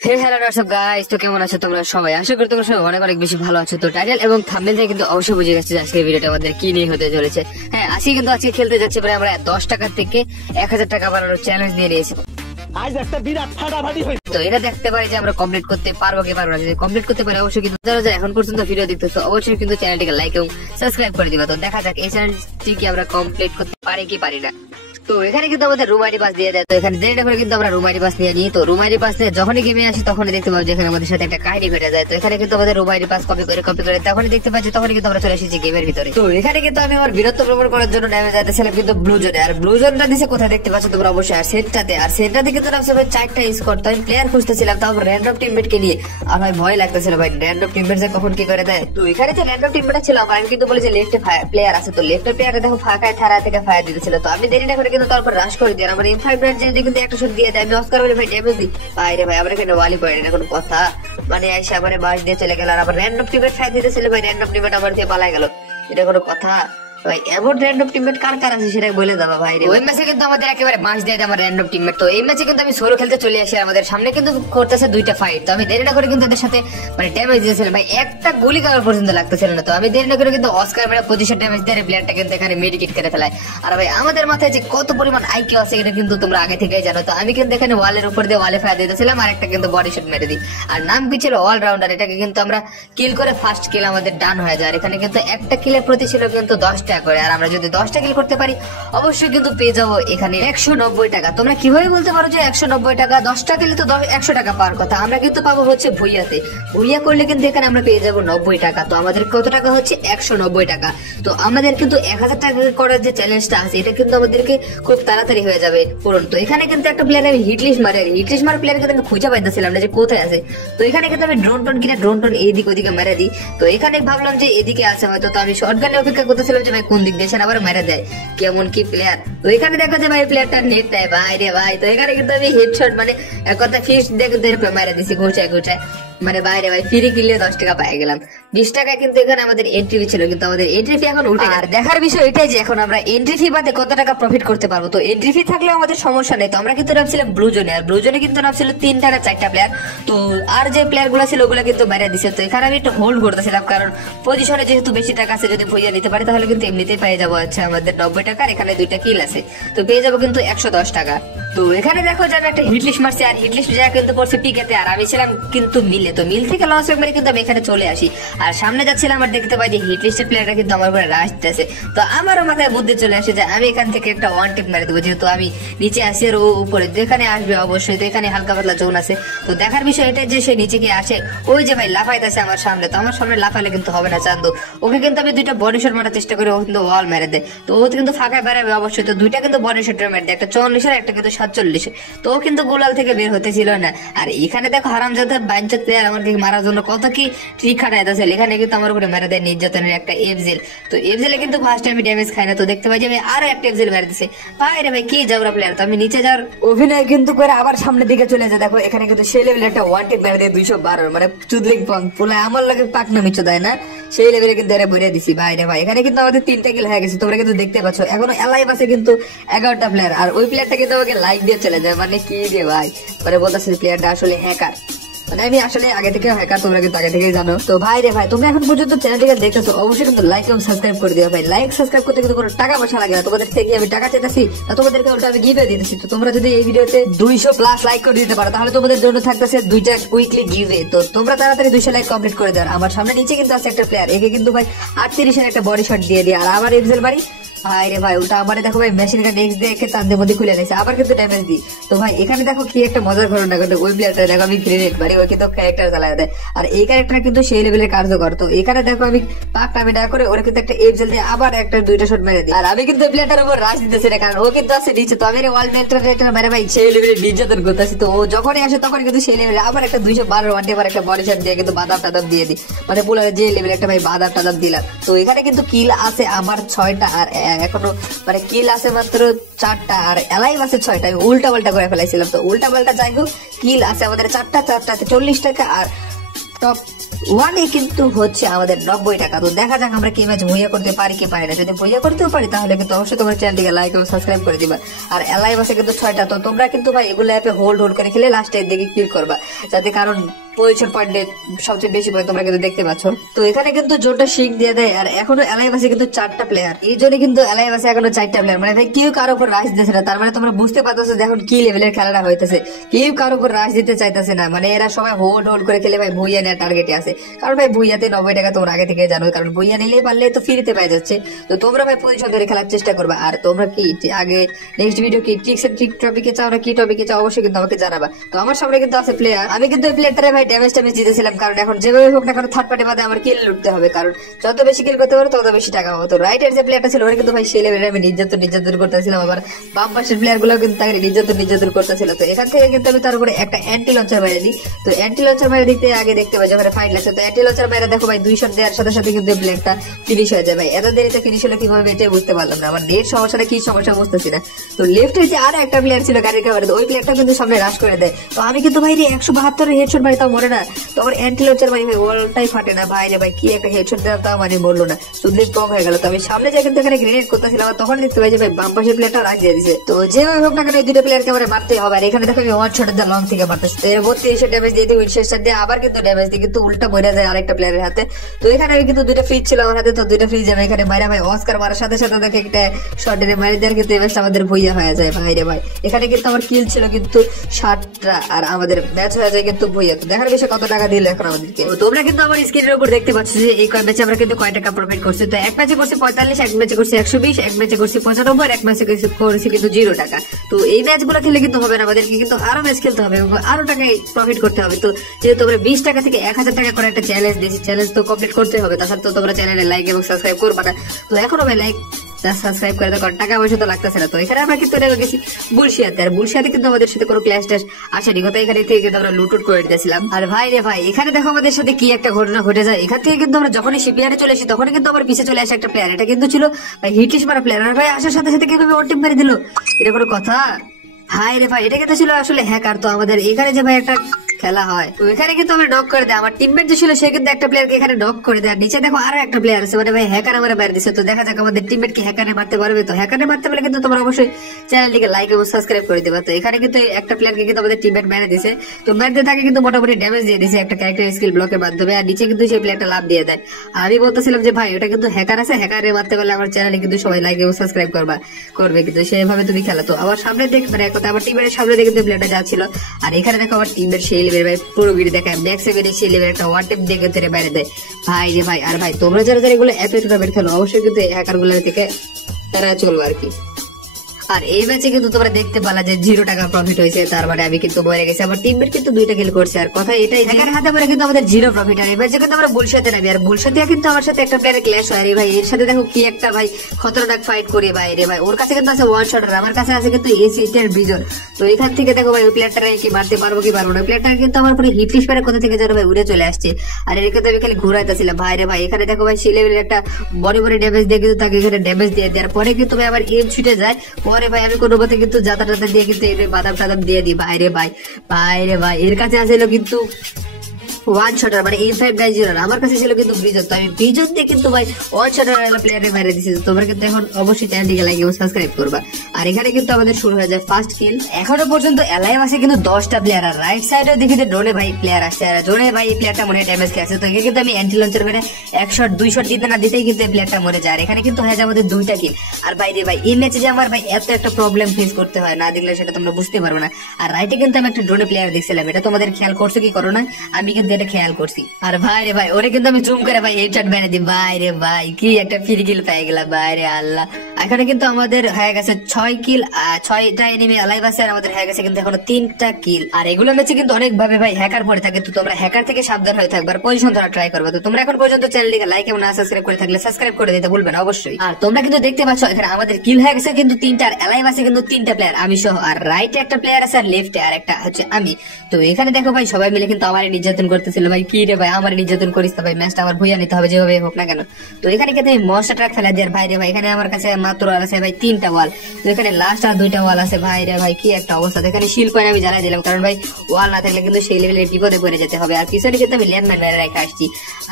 হে hello WhatsApp guys, তো কেমন আছো তোমরা সবাই? আশা করি তোমরা সবাই অনেক অনেক বেশি ভালো আছো। তো টাইটেল এবং থাম্বনেল থেকে কিন্তু অবশ্যই বুঝে গেছে যে আজকের ভিডিওটা আমাদের কি নিয়ে হতে চলেছে। হ্যাঁ, আজকে খেলতে যাচ্ছে প্রায় আমরা 10 টাকা থেকে 1000 টাকা বানানোর চ্যালেঞ্জ নিয়ে নিয়েছি। আজ একটা বিরাট ফাটাফাটি হয়েছে। তো এটা দেখতে পারি যে আমরা কমপ্লিট করতে পারবো কি পারবো না। যদি কমপ্লিট করতে পারি অবশ্যই কিন্তু যারা এখন পর্যন্ত ভিডিও দেখতেছো অবশ্যই কিন্তু চ্যানেলটিকে লাইক এবং সাবস্ক্রাইব করে দিবা। তো দেখা যাক এই চ্যানেলটি কি আমরা কমপ্লিট করতে পারি কি পারি না। তো এখানে কিন্তু আমাদের রুম আইডি পাস দিয়ে দেয়। তো এখানে দেরিটা করে কিন্তু আমরা রুম আইডি পাস নিয়ে নিই। তো রুম আইডি পাস নিয়ে যখনই গেমে আসি তখনই দেখতে পাবো যে এখানে আমাদের সাথে একটা কাহিনী ঘটে যায়। তো এখানে কিন্তু আমাদের রুম আইডি পাস কপি করে তখনই দেখতে পাচ্ছি তখনই কিন্তু আমরা চলে এসেছি গেমের ভিতরে। তো এখানে কিন্তু আমি আমার বীরত্ব প্রমাণ করার জন্য নেমে যাইতেছিলাম কিন্তু ব্লু জোনে। আর ব্লু জোনটা দিছে কোথায় দেখতে পাচ্ছ তোমরা অবশ্যই। আর সেটটাতে কিন্তু নামছে ভাই 4টা স্কোর। তো আমি প্লেয়ার খুঁজতেছিলাম তাও র্যান্ডম টিমমেট কে নিয়ে। আর ভাই ভয় লাগতেছিল ভাই র্যান্ডম টিমমেট যে কখন কি করে দেয়। তো এখানে যে র্যান্ডম টিমমেট ছিল আমি কিন্তু বলেছি লেফটে প্লেয়ার আছে। তো লেফটের প্লেয়ারে দেখো ফাঁকায় থারা থেকে ফায়ার দিতেছিল। তো আমি দেরি না করে কিন্তু তারপর রাশ করে দিই। আমার M5 ব্র্যান্ড যদি কিন্তু একটা শট দিয়ে দেয় আমি অস্কার বলে ভাই ড্যামেজ দিই। বাইরে ভাই আমরা এখানে ওয়ালি পড়ে না কোনো কথা। মানে আইসা আমার বাস দিয়ে চলে গেল। আর আবার র্যান্ডম টিমমেট ফায়ার দিতেছিল ভাই। র্যান্ডম টিমমেট আমার দিয়ে পালাই গেল। এটা কোনো কথা ভাই? এমন র্যান্ডম টিমমেট কার কার আছে সেটা বলে দাও ভাই। ওই ম্যাচে কিন্তু আমাদের একেবারে মাস দেয় আমার র্যান্ডম টিমমেট। তো এই ম্যাচে কিন্তু আমি সোলো খেলতে চলে আসি। আমাদের সামনে কিন্তু করতেছে 2টা ফাইট। তো আমি দেরি না করে কিন্তু এদের সাথে মানে ড্যামেজ দিয়েছিলাম ভাই। একটা গুলি খাওয়ার পর্যন্ত লাগতেছিল না। তো আমি দেরি না করে কিন্তু অস্কার মেরা পজিশন ড্যামেজ দিয়ে প্লেয়ারটা কিন্তু এখানে মেডিকেট করে ফেলায়। আর ভাই আমাদের মাথায় যে কত পরিমাণ আইকিউ আছে এটা কিন্তু তোমরা আগে থেকেই জানো। তো আমি কিন্তু এখানে ওয়ালের উপর দিয়ে ওয়ালে ফায়ার দিতেছিলাম আর একটা কিন্তু বডি শট মেরে দিই। আর নাম কি ছিল অলরাউন্ডার। এটাকে কিন্তু আমরা কিল করে ফার্স্ট কিল আমাদের ডান হয়ে যায়। এখানে কিন্তু একটা কিলের প্রতি ছিল কিন্তু 10 টাকা করে। আর আমরা যদি 10টা কিল করতে পারি অবশ্যই কিন্তু পেয়ে যাবো এখানে 190 টাকা। তোমরা কিভাবে বলতে পারো যে 190 টাকা? 10টা কিলে তো 100 টাকা পাওয়ার কথা। আমরা কিন্তু পাবো হচ্ছে ভুইয়াতে। ভুইয়া করলে কিন্তু এখানে আমরা পেয়ে যাবো 90 টাকা। তো আমাদের কত টাকা হচ্ছে 190 টাকা। তো আমাদের কিন্তু 1000 টাকা করার যে চ্যালেঞ্জটা আছে এটা কিন্তু আমাদেরকে খুব তাড়াতাড়ি হয়ে যাবে পূরণ। তো এখানে কিন্তু একটা প্লেয়ার আমি হিটলিস্ট মার প্লেয়ার কিন্তু আমি খুঁজে পাইতেছিলাম না যে কোথায় আছে। তো এখানে কিন্তু আমি ড্রোন এইদিক ওদিকে মেরে দিই। তো এখানে ভাবলাম যে এদিকে আছে হয়তো। তো আমি শর্টগানে অপেক্ষা করতেছিলাম যে ভাই কোন দিক দিয়ে আবার মেরে দেয় কেমন কি প্লেয়ার। তো এখানে দেখো যে ভাই প্লেয়ারটার নেট নেয় ভাই রে ভাই। তো এখানে কিন্তু আমি হেডশট মানে এক কথা ফিক্স দেখে মেরে দিছি ঘুরছায় মানে বাইরে ভাই ফ্রি কিনলে 10 টাকা পাই গেলাম। 20 টাকা কিন্তু এখানে আমাদের এন্ট্রি ফি ছিল কিন্তু আমাদের এন্ট্রি ফি এখন উঠে। আর দেখার বিষয় এটাই যে এখন আমরা এন্ট্রি ফি বাদে কত টাকা প্রফিট করতে পারবো। তো এন্ট্রি ফি থাকলে আমাদের সমস্যা নেই। তো আমরা কিন্তু নামছিলাম ব্লু জোনে। আর ব্লু জোনে কিন্তু নামছিল 3টা না 4টা প্লেয়ার। তো আর যে প্লেয়ার গুলো ছিল ওগুলো কিন্তু মেরে দিছে। তো এখানে আমি একটু হোল্ড করতেছিলাম কারণ পজিশনে যেহেতু বেশি টাকা আছে যদি ভুইয়া নিতে পারি তাহলে কিন্তু এমনিতেই পেয়ে যাবো হচ্ছে আমাদের 90 টাকা। এখানে 2টা কিল আছে তো পেয়ে যাবো কিন্তু 110 টাকা। তো এখানে দেখো যে আমি একটা হিটলিস্ট মারছি। আর হিটলিস্ট যা কিন্তু পড়ছে পিকেতে। আর আমি ছিলাম কিন্তু মিলে। তো মিল থেকে লস মেরে কিন্তু আমি এখানে চলে আসি। আর সামনে যাচ্ছিলাম আর দেখতে পাই যে হিটলিস্টের প্লেয়ারটা কিন্তু আমার উপরে রাশ দিতেছে। তো আমারও মাথায় বুদ্ধি চলে আসে যে আমি এখান থেকে একটা ওয়ান টিপ মেরে দেবো। যেহেতু আমি নিচে আসি আর ও উপরে যেখানে আসবে অবশ্যই। তো এখানে হালকা পাতলা জোন আছে। তো দেখার বিষয় এটা যে সে নিচে গিয়ে আসে ওই যে ভাই লাফাইতেছে আমার সামনে। তো আমার সামনে লাফাইলে কিন্তু হবে না চান্দু। ওকে কিন্তু আমি 2টা বডি শট মারার চেষ্টা করি। ও কিন্তু ওয়াল মেরে দেয়। তো ও কিন্তু ফাঁকায় বেড়াবে অবশ্যই। তো 2টা কিন্তু বডি শট মেরে দেয়। একটা 44 আর একটা কিন্তু 47। তো ও কিন্তু গোলাল থেকে বের হতেছিল না। আর এখানে দেখো হারামজাদা বাইঞ্চত প্লেয়ার আমাকে মারার জন্য কত কি ট্রিক খাটাইতেছে। এখানে কিন্তু আমার উপরে মেরে দেয় নির্যাতনের একটা এফজেল। তো এফজেলে কিন্তু ফার্স্ট টাইম ড্যামেজ খায় না। তো দেখতে পাই যে আমি আরো একটা এফজেল মেরে দিছে। ভাই রে ভাই কি যাওরা প্লেয়ার। তো আমি নিচে যাওয়ার অভিনয় কিন্তু করে আবার সামনের দিকে চলে যায়। দেখো এখানে কিন্তু সেই লেভেলে একটা ওয়ান্টেড মেরে দেয় 212 মানে চুদলিক পং পোলা আমার লাগে পাক না মিচ্ছ দেয় না সেই লেভেলে কিন্তু এরা বইরে দিছি ভাই রে ভাই। এখানে কিন্তু আমাদের 3টা কিল হয়ে গেছে তোমরা কিন্তু দেখতে পাচ্ছ। এখনো এলাইভ আছে কিন্তু 11টা প্লেয়ার। আর ওই প্লেয়ারটা কিন্তু আমাকে লাইক দিয়ে চলে যায়। মানে কি রে ভাই মানে বলতেছে প্লেয়ারটা আসলে হ্যাকার। মানে আমি আসলে আগে থেকে হ্যাকার তোমরা কিন্তু আগে থেকেই জানো। তো ভাই রে ভাই তোমরা এখন পর্যন্ত চ্যানেলটিকে দেখতেছো অবশ্যই কিন্তু লাইক এবং সাবস্ক্রাইব করে দিও ভাই। লাইক সাবস্ক্রাইব করতে কিন্তু কোনো টাকা পয়সা লাগে না। তোমাদের থেকে আমি টাকা চাইতেছি না, তোমাদেরকে উল্টা আমি গিভে দিতেছি। তো তোমরা যদি এই ভিডিওতে 200+ লাইক করে দিতে পারো তাহলে তোমাদের জন্য থাকতেছে 2টা উইকলি গিভে। তো তোমরা তাড়াতাড়ি 200 লাইক কমপ্লিট করে দাও। আমার সামনে নিচে কিন্তু আছে একটা প্লেয়ার। একে কিন্তু ভাই 38 এর একটা বডি শট দিয়ে দিয়ে আর আবার এফজেল বাড়ি ভাই রে ভাই উল্টা আমারে দেখো ভাই মেশিন গান নেক্সট দেখে তাদের মধ্যে খুলে নিয়েছে আবার কিন্তু ড্যামেজ দিই। তো ভাই এখানে দেখো কি একটা মজার ঘটনা ঘটে। ওই প্লেয়ারটা দেখো আমি গ্রেনেড মারি ওই কিন্তু ক্যারেক্টার চালায় দেয়। আর এই ক্যারেক্টার কিন্তু সেই লেভেলের কার্যকর। তো এখানে দেখো আমি পাকটা আমি না করে ওরা কিন্তু একটা এফজেল দিয়ে আবার একটা 2টা শট মেরে দিই। আর আমি কিন্তু প্লেয়ারটার উপর রাশ দিতেছি না কারণ ও কিন্তু আছে নিচে। তো আমি ওয়াল মেন্টার মেরে ভাই সেই লেভেলের নির্যাতন করতেছি। তো ও যখনই আসে তখন কিন্তু সেই লেভেলে আবার একটা 212 ওয়ান টেপার একটা বডি শট দিয়ে কিন্তু বাদাম টাদাম দিয়ে দিই। মানে পুলারে যে লেভেলে একটা ভাই বাদাম টাদাম দিলাম। তো এখানে কিন্তু কিল আছে আমার 6টা আর এখনো মানে কিল আছে মাত্র 4টা আর এলাইভ আছে 6টা। আমি উল্টা পাল্টা করে ফেলাইছিলাম। তো উল্টা পাল্টা যাই হোক কিল আছে আমাদের 4টা 40 টাকা। আর টপ ওয়ানে কিন্তু হচ্ছে আমাদের 90 টাকা। তো দেখা যাক আমরা কি ম্যাচ ভুইয়া করতে পারি কি পারি না। যদি ভুইয়া করতেও পারি তাহলে কিন্তু অবশ্যই তোমার চ্যানেলটিকে লাইক এবং সাবস্ক্রাইব করে দিবা। আর এলাইভ আছে কিন্তু 6টা। তো তোমরা কিন্তু ভাই এগুলো অ্যাপে হোল্ড করে খেলে লাস্টের দিকে ক্লিক করবা, যাতে কারণ পজিশন পয়েন্টে সবচেয়ে বেশি পয়েন্ট তোমরা কিন্তু দেখতে পাচ্ছ। তো এখানে কিন্তু জোনটা শিখ দিয়ে দেয়। আর এখনো এলাইভ আছে কিন্তু 4টা প্লেয়ার, এই জন্য কিন্তু এলাইভ আছে এখনো 4টা প্লেয়ার। মানে ভাই কেউ কারো উপর রাশ দিতেছে না। তার মানে তোমরা বুঝতে পারতেছো যে এখন কি লেভেলের খেলাটা হইতেছে। কেউ কারো উপর রাশ দিতে চাইতেছে না, মানে এরা সবাই হোল্ড করে খেলে ভাই ভুইয়া নেওয়ার টার্গেটে আছে। কারণ ভাই ভুইয়াতে 90 টাকা তোমরা আগে থেকে জানো, কারণ ভুইয়া নিলেই পারলে তো ফ্রিতে পেয়ে যাচ্ছে। তো তোমরা ভাই পজিশন ধরে খেলার চেষ্টা করবা। আর তোমরা কি আগে নেক্সট ভিডিও কি ট্রিক্স এন্ড ট্রিক টপিকে চাও না কি টপিকে চাও অবশ্যই কিন্তু আমাকে জানাবা। তো আমার সামনে কিন্তু আছে প্লেয়ার, আমি কিন্তু এই প্লেয়ারটারে ভাই ড্যামেজ দিতেছিলাম, কারণ এখন যেভাবে হোক না কারণ থার্ড পার্টি বাদে আমার কিল লুটতে হবে, কারণ যত বেশি কিল করতে পারো তত বেশি টাকা পাবো। তো রাইটের যে প্লেয়ারটা ছিল ওরা কিন্তু ভাই সেই লেভেলে আমি নির্যাতন করতেছিলাম। আবার বাম পাশের প্লেয়ার গুলো কিন্তু তাকে নির্যাতন করতেছিল। তো এখান থেকে কিন্তু আমি তার উপরে একটা অ্যান্টি লঞ্চার বাইরে দিই। তো অ্যান্টি লঞ্চার বাইরে দিতে আগে দেখতে পাই যখন ফাইট লাগছে। তো অ্যান্টি লঞ্চার বাইরে দেখো ভাই 2 শট দেওয়ার সাথে সাথে কিন্তু প্লেয়ারটা ফিনিশ হয়ে যায়। ভাই এত দেরিতে ফিনিশ হলো কিভাবে এটাই বুঝতে পারলাম না। আমার নেট সমস্যাটা কি সমস্যা বুঝতেছি না। তো লেফটে যে আর একটা প্লেয়ার ছিল গাড়ির কাভারে, ওই প্লেয়ারটা কিন্তু সামনে রাশ করে দেয়। তো আমি কিন্তু ভাই 172 হেডশট ভাই তাও মরে না। তো আমার অ্যান্টি লঞ্চার ভাই ওয়ালটাই ফাটে না ভাই রে ভাই, কি একটা হেডশট দেওয়া তাও মানে মরলো না, শুধু কম হয়ে গেল। তো আমি সামনে যাই কিন্তু এখানে গ্রেনেড করতেছিলাম, তখন দেখতে পাই যে ভাই বাম পাশের প্লেয়ারটা রাশ দিয়ে দিছে। তো যেভাবে হোক না কেন এই 2টা প্লেয়ারকে আমার মারতে হবে। আর এখানে দেখো আমি 1 শট দিয়ে লং থেকে মারতেছি। তো এর 32 ড্যামেজ দিয়ে দিই, উইন্ডশেড শট দিয়ে আবার কিন্তু ড্যামেজ দিই, কিন্তু উল্টা মরে যায় আরেকটা প্লেয়ারের হাতে। তো এখানে আমি কিন্তু 2টা ফ্রিজ ছিল আমার হাতে। তো 2টা ফ্রিজ আমি এখানে মারা ভাই অস্কার মারার সাথে সাথে দেখে একটা শট এনে মারি দেওয়ার কিন্তু এই ম্যাচটা আমাদের ভুইয়া হয়ে যায় ভাই রে ভাই। এখানে কিন্তু আমার কিল ছিল কিন্তু 7টা আর আমাদের ম্যাচ হয়ে যায় কিন্তু ভুইয়া। তো দেখার বিষয়ে কত টাকা দিল এখন আমাদেরকে। তোমরা কিন্তু আমার স্ক্রিনের উপর দেখতে পাচ্ছ যে এই কয় ম্যাচে আমরা কিন্তু কয় টাকা প্রফিট করছি। তো এক ম্যাচে করছি 45, এক ম্যাচে করছি 120, এক ম্যাচে করছি 95, এক ম্যাচে করছি কিন্তু 0 টাকা। তো এই ম্যাচগুলো খেলে কিন্তু হবে না, আমাদেরকে কিন্তু আরো ম্যাচ খেলতে হবে, আরো টাকায় প্রফিট করতে হবে। তো যেহেতু তোমরা 20 টাকা থেকে 1000 টাকা করে একটা চ্যালেঞ্জ দিয়েছি, চ্যালেঞ্জ তো কমপ্লিট করতে হবে। তাছাড়া তো তোমরা চ্যানেলে লাইক এবং সাবস্ক্রাইব করবা না। তো এখনো ভাই লাইক সাবস্ক্রাইব করে দেখো, টাকা পয়সা তো লাগতেছে না। তো এখানে আমরা কিন্তু গেছি বুলশিয়াতে। আর বুলশিয়াতে কিন্তু আমাদের সাথে কোনো ক্ল্যাশ ট্যাশ আসেনি, কথা এখানে থেকে কিন্তু আমরা লুটউট করে দিয়েছিলাম। আর ভাই রে ভাই এখানে দেখো আমাদের সাথে কি একটা ঘটনা ঘটে যায়। এখান থেকে কিন্তু আমরা যখনই শিপিয়ারে চলে আসি তখনই কিন্তু আমার পিছিয়ে চলে আসে একটা প্লেয়ার। এটা কিন্তু ছিল ভাই হিটলিস্ট মারা প্লেয়ার। আর ভাই আসার সাথে সাথে কিভাবে ওর টিম মেরে দিল, এটা কোনো কথা? হাই রে ভাই এটা কিন্তু ছিল আসলে হ্যাকার। তো আমাদের এখানে যে ভাই একটা খেলা হয়, তো এখানে কিন্তু আমরা নক করে দেয়। আমার টিমমেট যে ছিল সে কিন্তু একটা প্লেয়ারকে এখানে নক করে দেয়। নিচে দেখো আরো একটা প্লেয়ার আছে, মানে ভাই হ্যাকার আমরা বাইরে দিচ্ছে। তো দেখা যাক আমাদের টিমমেট কি হ্যাকারে মারতে পারবে। তো হ্যাকারে মারতে পারলে কিন্তু তোমরা অবশ্যই চ্যানেলটিকে লাইক এবং সাবস্ক্রাইব করে দেবা। তো এখানে কিন্তু একটা প্লেয়ারকে কিন্তু আমাদের টিমমেট মেরে দিছে। তো মেরতে থাকে কিন্তু মোটামুটি ড্যামেজ দিয়ে দিছে একটা ক্যারেক্টার স্কিল ব্লকের মাধ্যমে। আর নিচে কিন্তু সেই প্লেয়ারটা লাভ দিয়ে দেয়। আমি বলতেছিলাম যে ভাই ওটা কিন্তু হ্যাকার আছে, হ্যাকারে মারতে পারলে আমার চ্যানেলে কিন্তু সবাই লাইক এবং সাবস্ক্রাইব করবে, কিন্তু সেভাবে তুমি খেলা। তো আমার সামনে দেখ মানে কথা আমার টিমের সামনে দেখে প্লেয়ারটা যাচ্ছিল। আর এখানে দেখো আমার টিমের সেই লেভেল ভাই পুরো দেখায় ম্যাক্স এভেরে সেই লেভেল একটা ওয়ান টেপ দেখে তেরে বাইরে দেয় ভাই রে ভাই। আর ভাই তোমরা যারা যারা এগুলো অ্যাপে টুর্নামেন্ট খেলো অবশ্যই কিন্তু হ্যাকার গুলো থেকে তারা চলবো আর কি। আর এই ম্যাচে কিন্তু তোমরা দেখতে পালা যে 0 টাকা প্রফিট হয়েছে, তার মানে আমি কিন্তু মরে গেছি। আমার টিমমেট কিন্তু 2টা কিল করছে। আর কথা এটাই হ্যাকার হাতে পরে কিন্তু আমাদের 0 প্রফিট। আর এই ম্যাচে কিন্তু আমরা বুলশাতে নামি। আর বুলশাতে কিন্তু আমার সাথে একটা প্লেয়ার ক্ল্যাশ হয়। ভাই এর সাথে দেখো কি একটা ভাই খতরনাক ফাইট করি ভাই রে ভাই। ওর কাছে কিন্তু আছে 1 শট, আর আমার কাছে আছে কিন্তু এসিটার বিজন। তো এখান থেকে দেখো ভাই ওই প্লেয়ারটারে কি মারতে পারবো কি পারবো না। প্লেয়ারটা কিন্তু আমার পুরো হিটলিস্ট পেরে কোথা থেকে যেন ভাই উড়ে চলে আসছে। আর এর কিন্তু আমি খালি ঘুরাইতেছিলাম ভাই রে ভাই। এখানে দেখো ভাই সেই লেভেলের একটা বড় ড্যামেজ দিয়ে কিন্তু তাকে এখানে ড্যামেজ দিয়ে দেওয়ার পরে কিন্তু ভাই আবার এম ছুটে যায়। পরে ভাই আমি কোনো মতে কিন্তু যাতা দিয়ে কিন্তু বাদাম টাদাম দিয়ে দিই বাইরে ভাই। এর কাছে আসলে কিন্তু 1 শটার মানে A5 গাইজুরার, আমার কাছে ছিল কিন্তু ব্রিজন। তো আমি ব্রিজন দিয়ে কিন্তু ভাই 1 শটার প্লেয়ারে মেরে দিছি। তোমরা কিন্তু এখন অবশ্যই চ্যানেলটিকে লাইক এবং সাবস্ক্রাইব করবা। আর এখানে কিন্তু আমাদের শুরু হয়ে যায় ফার্স্ট কিল। এখনো পর্যন্ত এলাইভ আছে কিন্তু 10টা প্লেয়ার। আর রাইট সাইডে দেখি যে ড্রোনে ভাই প্লেয়ার আসছে। আর ড্রোনে ভাই এই প্লেয়ারটা মনে ড্যামেজ খেয়েছে। তো এখানে কিন্তু আমি অ্যান্টি লঞ্চার মেরে 1 শট 2 শট দিতে না দিতেই কিন্তু এই প্লেয়ারটা মরে যায়। আর এখানে কিন্তু হয়ে যায় আমাদের 2টা কিল। আর ভাই রে ভাই এই ম্যাচে যে আমার ভাই এত একটা প্রবলেম ফেস করতে হয় না দেখলে সেটা তোমরা বুঝতে পারবে না। আর রাইটে কিন্তু আমি একটা ড্রোনে প্লেয়ার দেখছিলাম, এটা তোমাদের খেয়াল করছো কি করো না, আমি কিন্তু এটা খেয়াল করছি। আর ভাই রে ভাই ওরে কিন্তু আমি জুম করে ভাই হেডশট মেরে দিই ভাই রে ভাই, কি একটা ফ্রি কিল পেয়ে গেলাম ভাই রে আল্লাহ। এখানে কিন্তু আমাদের হয়ে গেছে 6 কিল, 6টা এনিমি অ্যালাইভ আছে। আর আমাদের হয়ে গেছে কিন্তু এখনো 3টা কিল। আর এগুলো ম্যাচে কিন্তু অনেক ভাবে ভাই হ্যাকার পড়ে থাকে। তো তোমরা হ্যাকার থেকে সাবধান হয়ে থাকবে আর পজিশন ধরা ট্রাই করবে। তো তোমরা এখন পর্যন্ত চ্যানেলটিকে লাইক এবং সাবস্ক্রাইব করে থাকলে সাবস্ক্রাইব করে দিতে ভুলবে না অবশ্যই। আর তোমরা কিন্তু দেখতে পাচ্ছ এখানে আমাদের কিল হয়ে গেছে কিন্তু 3টা, আর অ্যালাইভ আছে কিন্তু 3টা প্লেয়ার আমি সহ। আর রাইটে একটা প্লেয়ার আছে আর লেফটে আর একটা হচ্ছে আমি। তো এখানে দেখো ভাই সবাই মিলে কিন্তু আমার নির্যাতন করতেছিল ভাই। কি রে ভাই আমার নির্যাতন করিস তো ভাই, ম্যাচটা আমার ভুইয়া নিতে হবে যেভাবে হোক না কেন। তো এখানে কিন্তু আমি মশাটা ফেলা দিয়ে ভাই রে ভাই এখানে আমার কাছে মাত্র আর আছে ভাই 3টা ওয়াল। এখানে লাস্ট আর 2টা ওয়াল আছে ভাই রে ভাই, কি একটা অবস্থা। এখানে শিল কয়েন আমি জ্বালাই দিলাম, কারণ ভাই ওয়াল না থাকলে কিন্তু সেই লেভেলের বিপদে পড়ে যেতে হবে। আর পিছনে কিন্তু আমি ল্যান্ডমাইন মেরে রেখে আসছি।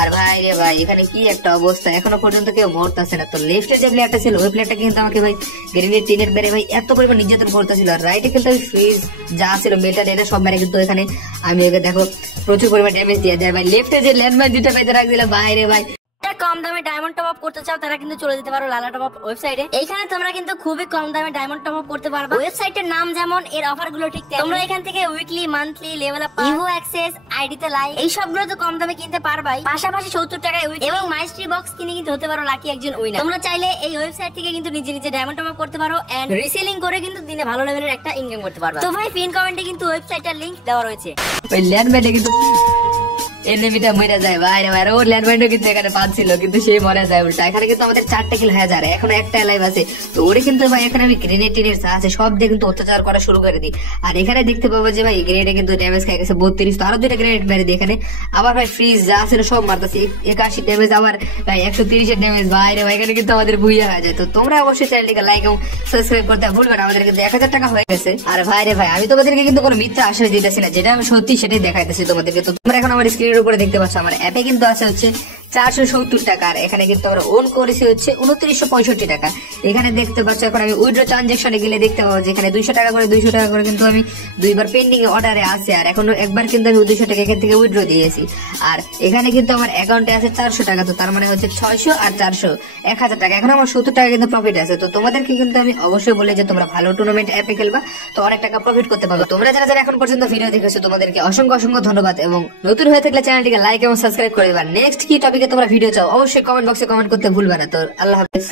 আর ভাই রে ভাই এখানে কি একটা অবস্থা, এখনো পর্যন্ত কেউ মরতেছে না। তো লেফটে যে প্লেয়ারটা ছিল ওই প্লেয়ারটা কিন্তু আমাকে ভাই গ্রেনেড টিনের মেরে ভাই এত পরিমাণ নির্যাতন করতেছিল। আর রাইটে কিন্তু আমি ফ্রিজ যা ছিল মেটাল এটা সব মেরে কিন্তু এখানে আমি ওকে দেখো প্রচুর পরিমাণ ড্যামেজ দিয়ে যায় ভাই। লেফটে যে ল্যান্ডমাইন 2টা পেতে রাখছিলাম ভাই রে ভাই। কম দামে ডায়মন্ড টপ আপ করতে চাও তারা কিন্তু চলে যেতে পারো লালা টপ আপ ওয়েবসাইটে। এইখানে তোমরা কিন্তু খুবই কম দামে ডায়মন্ড টপ আপ করতে পারবে। ওয়েবসাইটের নাম যেমন এর অফার গুলো ঠিক তেমন। তোমরা এখান থেকে weekly, monthly, level up, Evo access, ID তে লাইভ এই সবগুলো তো কম দামে কিনতে পারবাই। পাশাপাশি 70 টাকায় উইক এবং মাইস্ট্রি বক্স কিনে কিন্তু হতে পারো লাকি একজন উইনার। তোমরা চাইলে এই ওয়েবসাইট থেকে কিন্তু নিজে নিজে ডায়মন্ড টপ আপ করতে পারো এন্ড রিসেলিং করে কিন্তু দিনে ভালো লেভেলের একটা ইনকাম করতে পারবে। তো ভাই পিন কমেন্টে কিন্তু ওয়েবসাইটের লিংক দেওয়া রয়েছে। ওই ল্যান্ডমাইনে কিন্তু এনিমিটা মরে যায় ভাই রে ভাই। ওর ল্যান্ডমাইনও কিন্তু এখানে পাচ্ছিল, কিন্তু সে মরে যায় উল্টা। এখানে কিন্তু আমাদের 4টা কিল হয়ে যায়, এখনো একটা লাইভ আছে। তো ওরে কিন্তু ভাই এখানে আমি গ্রেনেড টিনের আছে সব দিয়ে কিন্তু অত্যাচার করা শুরু করে দিই। আর এখানে দেখতে পাবো যে ভাই গ্রেনেডে কিন্তু ড্যামেজ খেয়ে গেছে 32। তো আরো 2টা গ্রেনেড মেরে দিই এখানে। আবার ভাই ফ্রিজ যা ছিল সব মারতেছে 81 ড্যামেজ, আবার ভাই 130 এর ড্যামেজ ভাই রে ভাই। এখানে কিন্তু আমাদের বুইয়া হয়ে যায়। তো তোমরা অবশ্যই চ্যানেলটিকে লাইক এবং সাবস্ক্রাইব করতে ভুলবে না। আমাদের কিন্তু 1000 টাকা হয়ে গেছে। আর ভাই রে ভাই আমি তোমাদেরকে কিন্তু কোনো মিথ্যা আশ্বাস দিতেছি না, যেটা আমি সত্যি সেটাই দেখাইতেছি তোমাদেরকে। তো তোমরা এখন আমার স্ক্রিনের উপরে দেখতে পাচ্ছ আমার অ্যাপে কিন্তু আছে হচ্ছে 470 টাকা। আর এখানে কিন্তু আমরা ওন করেছি হচ্ছে 2965 টাকা। এখানে দেখতে পাচ্ছ এখন আমি উইথড্র ট্রানজাকশনে গেলে দেখতে পাবো যে এখানে 200 টাকা করে কিন্তু আমি 2বার পেন্ডিং অর্ডারে আছে। আর এখনো একবার কিন্তু আমি 200 টাকা এখান থেকে উইথড্র দিয়েছি। আর এখানে কিন্তু আমার অ্যাকাউন্টে আছে 400 টাকা। তো তার মানে হচ্ছে 600 আর 400 1000 টাকা। এখন আমার 70 টাকা কিন্তু প্রফিট আছে। তো তোমাদেরকে কিন্তু আমি অবশ্যই বলে যে তোমরা ভালো টুর্নামেন্ট অ্যাপে খেলবা, তো অনেক টাকা প্রফিট করতে পারবে। তোমরা যারা যারা এখন পর্যন্ত ভিডিও দেখেছো তোমাদেরকে অসংখ্য অসংখ্য ধন্যবাদ। এবং নতুন হয়ে থাকলে চ্যানেলটিকে লাইক এবং সাবস্ক্রাইব করে দেবা। নেক্সট কি টপিকে তোমরা ভিডিও চাও অবশ্যই কমেন্ট বক্সে কমেন্ট করতে ভুলবে না। তো আল্লাহ হাফেজ।